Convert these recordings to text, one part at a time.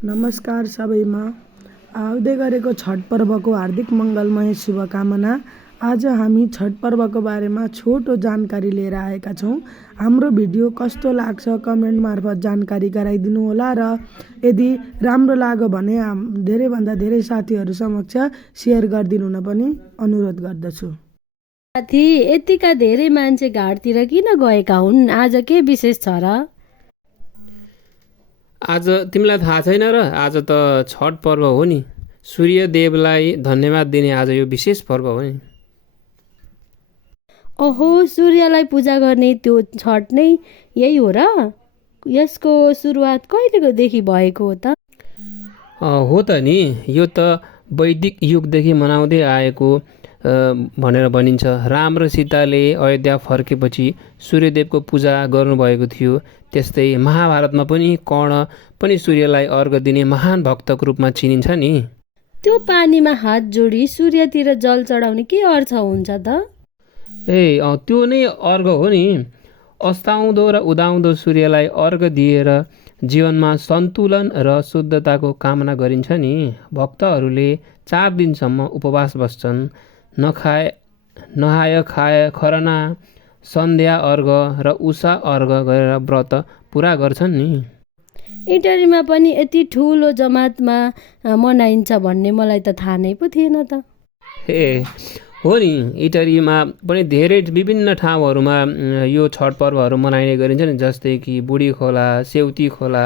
नमस्कार सबैमा आउँदै गरेको छठ पर्वको हार्दिक मङ्गलमय शुभकामना। आज हामी छठ पर्वको बारेमा छोटो जानकारी लिएर आएका छौँ। हाम्रो भिडियो कस्तो लाग्छ कमेन्ट मार्फत जानकारी गराइदिनु होला र यदि राम्रो लाग्यो भने धेरैभन्दा धेरै साथीहरू समक्ष सेयर गरिदिनु हुन पनि अनुरोध गर्दछु। साथी, यतिका धेरै मान्छे घाटतिर किन गएका हुन्? आज के विशेष छ र? आज तिमीलाई थाहा छैन र? आज त छठ पर्व हो नि। सूर्यदेवलाई धन्यवाद दिने आज यो विशेष पर्व हो नि। ओहो, सूर्यलाई पूजा गर्ने त्यो छठ नै यही हो र? यसको सुरुवात कहिलेदेखि भएको हो त? हो त नि, यो त वैदिक युगदेखि मनाउँदै आएको भनेर भनिन्छ। राम र सीताले अयोध्या फर्केपछि सूर्यदेवको पूजा गर्नुभएको थियो। त्यस्तै महाभारतमा पनि कर्ण पनि सूर्यलाई अर्घ दिने महान भक्तको रूपमा चिनिन्छ नि। त्यो पानीमा हात जोडी सूर्यतिर जल चढाउने के अर्थ हुन्छ त? त्यो नै अर्घ हो नि। अस्ताउँदो र उदाउँदो सूर्यलाई अर्घ दिएर जीवनमा सन्तुलन र शुद्धताको कामना गरिन्छ नि। भक्तहरूले 4 दिनसम्म उपवास बस्छन्। नहाय खाय खरना, सन्ध्या अर्घ र उषा अर्घ गरेर व्रत पुरा गर्छन् नि। इटरीमा पनि यति ठुलो जमातमा मनाइन्छ भन्ने मलाई त थाहा नै पो थिएन त। हो नि, इटरीमा पनि धेरै विभिन्न ठाउँहरूमा यो छठ पर्वहरू मनाइने गरिन्छ नि। जस्तै कि बुढी खोला, सेउती खोला,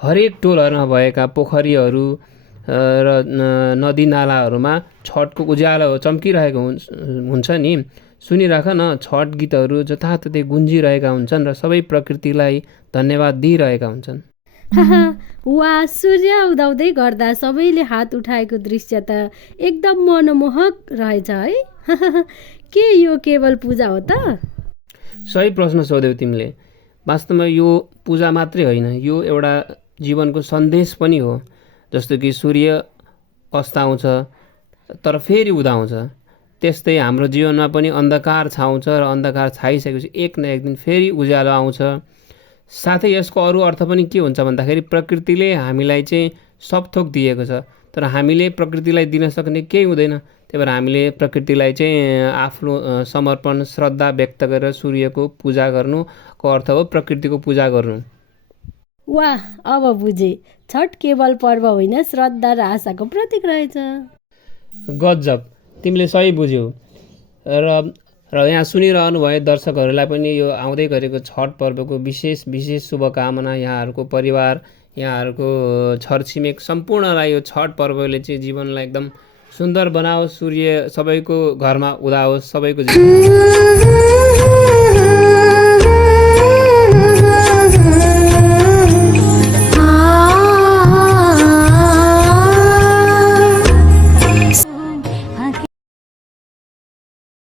हरेक टोलहरूमा भएका पोखरीहरू र नदी नालाहरूमा छठको उज्यालो चम्किरहेको हुन्छ नि। सुनिराख न, छठ गीतहरू जताततै गुन्जिरहेका हुन्छन् र सबै प्रकृतिलाई धन्यवाद दिइरहेका हुन्छन्। वा, सूर्य उदाउँदै गर्दा सबैले हात उठाएको दृश्य त एकदम मनमोहक रहेछ है। के यो केवल पूजा हो त? सही प्रश्न सोध्यौ तिमीले। वास्तवमा यो पूजा मात्रै होइन, यो एउटा जीवनको सन्देश पनि हो। जस्तो कि सूर्य अस्ताउँछ तर फेरि उदाउँछ, त्यस्तै हाम्रो जीवनमा पनि अन्धकार छाउँछ र अन्धकार छाइसकेपछि एक न एक दिन फेरि उज्यालो आउँछ। साथै यसको अरू अर्थ पनि के हुन्छ भन्दाखेरि प्रकृतिले हामीलाई चाहिँ सब थोक दिएको छ, तर हामीले प्रकृतिलाई दिन सक्ने केही हुँदैन। त्यही भएर हामीले प्रकृतिलाई चाहिँ आफ्नो समर्पण श्रद्धा व्यक्त गरेर सूर्यको पूजा गर्नुको अर्थ हो प्रकृतिको पूजा गर्नु। वाह, अब बुझे। छठ केवल पर्व होइन, श्रद्धा र आशाको प्रतीक रहेछ। गजब, तिमीले सही बुझ्यौ। र यहाँ सुनिरहनु भए दर्शकहरूलाई पनि यो आउँदै गरेको छठ पर्वको विशेष शुभकामना। यहाँहरूको परिवार, यहाँहरूको छरछिमेक सम्पूर्णलाई यो छठ पर्वले चाहिँ जीवनलाई एकदम सुन्दर बनाओस्। सूर्य सबैको घरमा उदाओस्, सबैको जीवन